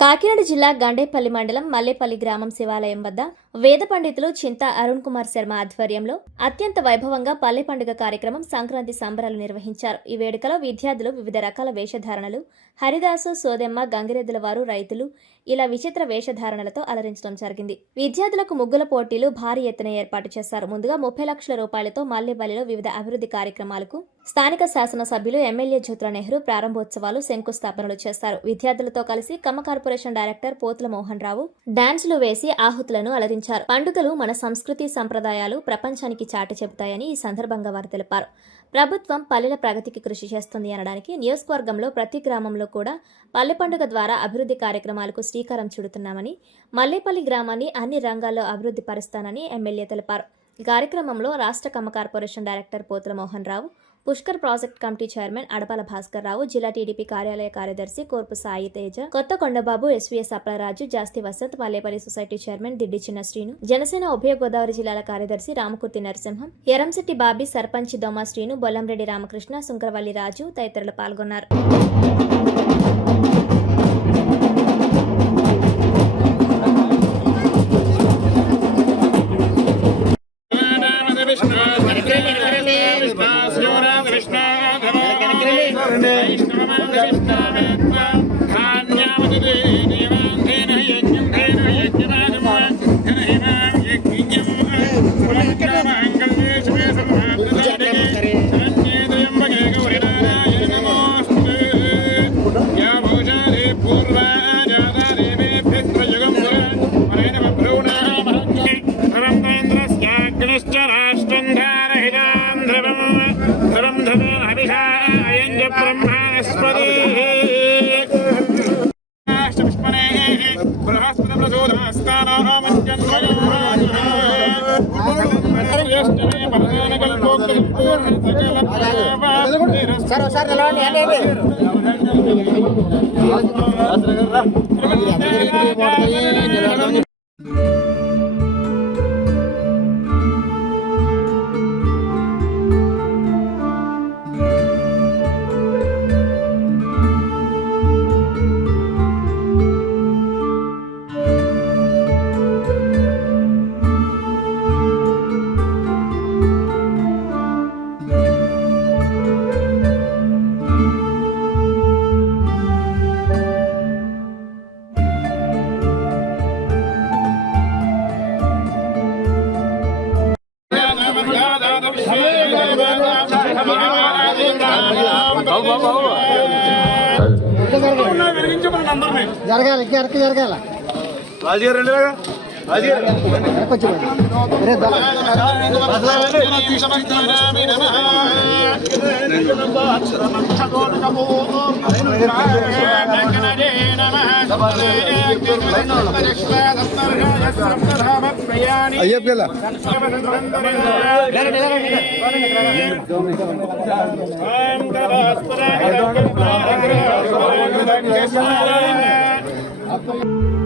కాకినాడ జిల్లా గండేపల్లి మండలం మల్లేపల్లి గ్రామం శివాలయం వద్ద వేద పండితులు చింతా అరుణ్ కుమార్ శర్మ ఆధ్వర్యంలో అత్యంత వైభవంగా పల్లె పండుగ కార్యక్రమం సంక్రాంతి సంబరాలు నిర్వహించారు. ఈ వేడుకలో విద్యార్థులు వివిధ రకాల వేషధారణలు, హరిదాసు, సోదెమ్మ, గంగిరెద్దుల వారు, రైతులు ఇలా విచిత్ర వేషధారణలతో అలరించడం జరిగింది. విద్యార్థులకు ముగ్గుల పోటీలు భారీ ఎత్తున ఏర్పాటు చేశారు. ముందుగా 30 లక్షల రూపాయలతో మల్లేపల్లిలో వివిధ అభివృద్ధి కార్యక్రమాలకు స్థానిక శాసనసభ్యులు ఎమ్మెల్యే జ్యోతుల నెహ్రూ ప్రారంభోత్సవాలు, శంకుస్థాపనలు చేశారు. విద్యార్థులతో కలిసి కమ్మ కార్పొరేషన్ డైరెక్టర్ పోతుల మోహన్ రావు డాన్సులు వేసి ఆహుతులను అలరించారు. పండుగలు మన సంస్కృతి సంప్రదాయాలు ప్రపంచానికి చాటి చెబుతాయని ఈ సందర్భంగా వారు తెలిపారు. ప్రభుత్వం పల్లెల ప్రగతికి కృషి చేస్తుంది అనడానికి నియోజకవర్గంలో ప్రతి గ్రామంలో కూడా పల్లె పండుగ ద్వారా అభివృద్ధి కార్యక్రమాలకు శ్రీకారం చుడుతున్నామని, మల్లేపల్లి గ్రామాన్ని అన్ని రంగాల్లో అభివృద్ధి పరుస్తానని ఎమ్మెల్యే తెలిపారు. ఈ కార్యక్రమంలో రాష్ట్ర Kamma corporation director Pothula Mohan Rao, Pushkar project committee chairman Adapala Bhaskar Rao, జిల్లా టీడీపీ కార్యాలయ కార్యదర్శి Korpu Sai Teja, Kotha Kondababu, SVS Appalaraju, Jasthi Vasanth, Mallepalli society chairman Diddi Chinna Srinu, Janasena ఉభయ గోదావరి జిల్లాల కార్యదర్శి రామకుర్తి నరసింహం, ఎరంశెట్టి బాబీ, సర్పంచ్ దోమా శ్రీను, బొల్లంరెడ్డి రామకృష్ణ, సుంకరవల్లి రాజు తదితరులు పాల్గొన్నారు. జరగాలి జరగాల అయ్యప్ప Up